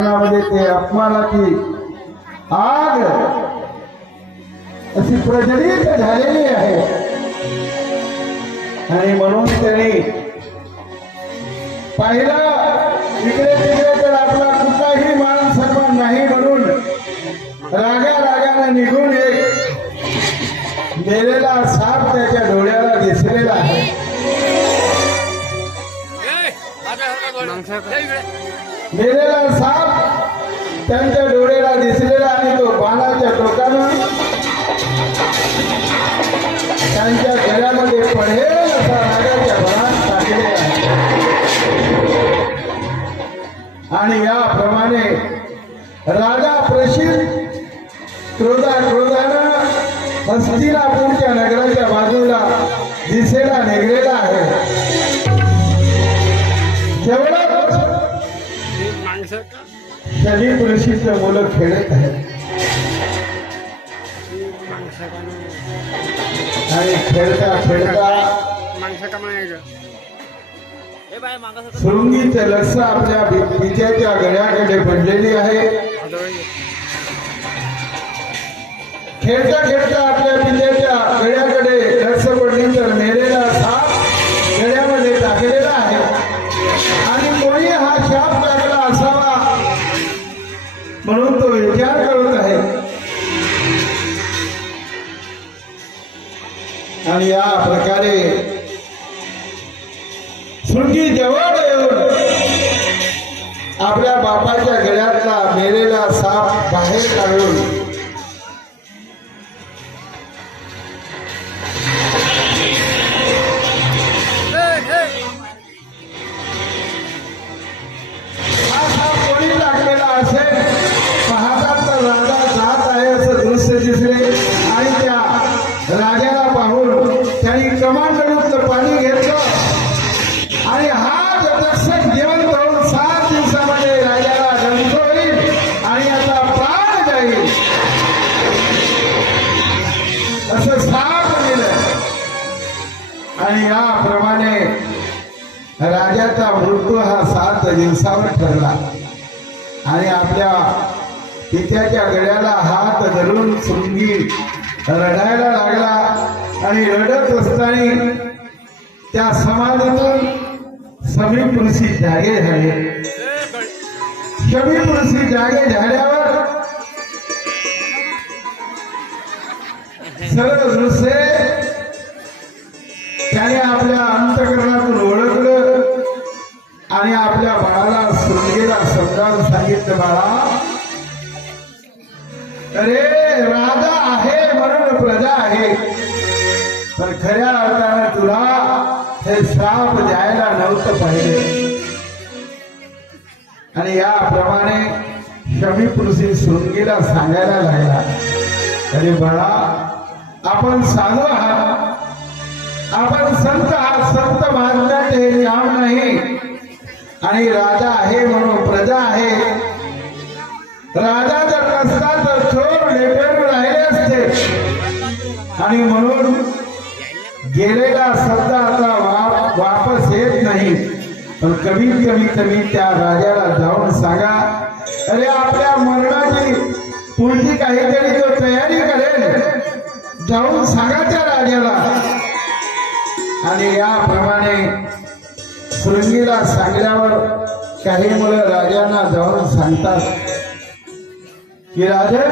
मध्ये ते अपमानाची आग अशी प्रज्वलित झालेली आहे आणि म्हणून त्यांनी पाहिलं इकडे तिकडे तर आपला कुठलाही मान सन्मान नाही म्हणून रागाने निघून एक मेलेला साप त्याच्या डोळ्याला दिसलेला आहे। मेलेला साप त्यांच्या डोळ्याला दिसलेला आणि तो बाणाच्या टोकानं त्यांच्या गळ्यामध्ये पडेल असा रागाच्या भरात टाकलेला आहे आणि याप्रमाणे राजा प्रसिद्ध क्रोधानं हस्तिनापूरच्या नगराच्या बाजूला दिसेला निघलेला आहे। तेवढा शनी प्रसिद्ध मुलं खेळत आहेत आणि खेळता शृंगीचं लक्ष आपल्या विजेच्या गळ्याकडे पडलेली आहे। खेळता आपल्या विजेच्या गळ्याकडे लक्ष पडली तर मेलेला साप गळ्यामध्ये टाकलेला आहे आणि कोणी हा शाप टाकला असावा म्हणून तो विचार करत आहे आणि या प्रकारे शृंगी जवळ येऊन आपल्या बापाच्या गळ्यातला मेलेला साप बाहेर काढून हा साप कोणी टाकलेला असेल पाहतात तर राजा जात आहे असं दृश्य दिसले आणि त्या राजाला पाहून त्यांनी कमांडरूतलं पाणी घेतलं आणि हात दक्षक जिवंत होऊन 7 दिवसामध्ये राजाला दंड होईल आणि आता प्राण जाईल असं साप दिलं आणि याप्रमाणे राजाचा मृत्यू हा 7 दिवसावर ठरला आणि आपल्या पित्याच्या गळ्याला हात धरून शृंगी रडायला लागला आणि रडत असताना त्या समाधीतून समीप ऋषी जागे झाले। समीप ऋषी जागे झाल्यावर सर्व दृश्य त्याने आपल्या अंतःकरणातून ओळखलं आणि आपल्या बाळाला शृंगीला समजावून सांगितलं, बाळा अरे राजा आहे म्हणून प्रजा आहे पण खऱ्या अर्थानं तुला हे श्राप द्यायला नव्हतं पाहिजे। आणि याप्रमाणे समीप ऋषी शृंगीला सांगायला लागला, अरे बाळा आपण साधू आहात, आपण संत आहात, संत मानण्याचे हे काम नाही आणि राजा आहे म्हणून प्रजा आहे। राजा जर नसता तर चोर लेपेरून राहिले असते आणि म्हणून गेलेला शब्द आता वापस येत नाही पण कमी त्या राजाला जाऊन सांगा, अरे आपल्या मरणाची पुढची काहीतरी तो तयारी करेल, जाऊन सांगा त्या राजाला। आणि याप्रमाणे शृंगीला सांगल्यावर काही मुलं राजांना जाऊन सांगतात की राजन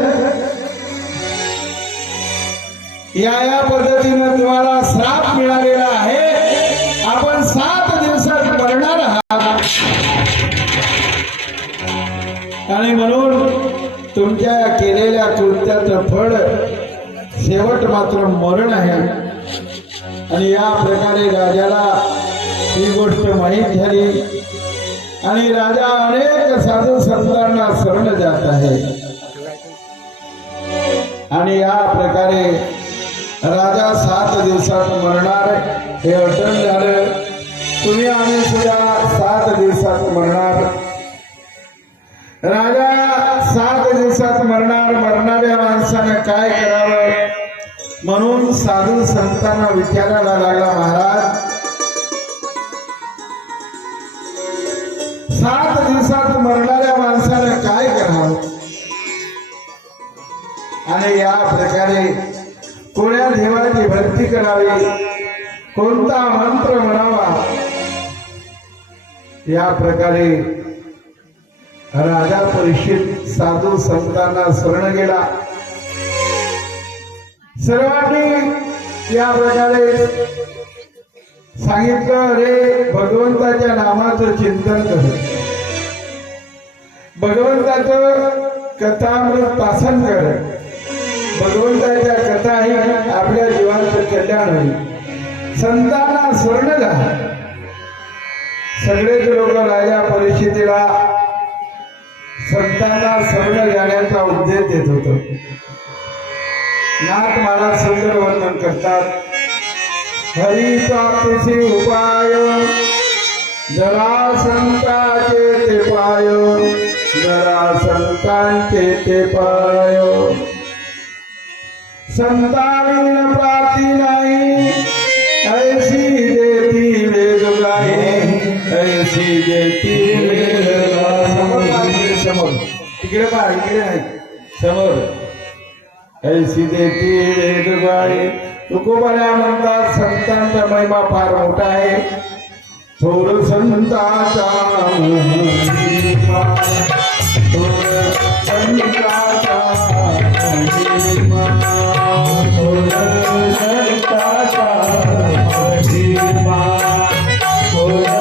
या पद्धतीनं तुम्हाला श्राप मिळालेला आहे, आपण 7 दिवसात मरणार आहात आणि म्हणून तुमच्या केलेल्या कृत्याचं फळ शेवट मात्र मरण आहे। आणि या प्रकारे राजाला ही गोष्ट माहीत झाली आणि राजा अनेक साधू संतांना शरण जात आहे आणि या प्रकारे राजा 7 दिवसात मरणार हे अटल झालं। तुम्ही आम्ही सुद्धा 7 दिवसात मरणार। राजा 7 दिवसात मरणार, मरणाऱ्या माणसाने काय करावं म्हणून साधू संतांना विचारायला लागला, महाराज 7 दिवसात मरणाऱ्या माणसाने करावी, कोणता मंत्र म्हणावा, या प्रकारे राजा परीक्षित साधू संतांना शरण गेला. सर्वांनी या प्रकारे सांगितलं, रे भगवंताच्या नामाचं चिंतन कर, भगवंताचं कथामृत पासन कर, भगवंताच्या कथा ही आपल्या जीवाचं कल्याण होईल, संतांना शरण जा. सगळेच लोक राजा परिस्थितीला संतांना शरण जाण्याचा उपदेश देत होत. नाथ महाराज सुंदर वर्णन करतात, हरी प्राप्तीचे उपाय जरा संतांचे ते पाय, जरा संतांचे ते पाय, संतांविन प्राप्ती नाही, ऐसी देती वेदगाई, ऐसी देती वेदगाई. समोर इकडे पहा, इकडे नाही, समोर. ऐसी देती वेदगाई. तुकोबाऱ्या म्हणतात, संतांचा महिमा फार मोठा आहे. थोर संतांचा महिमा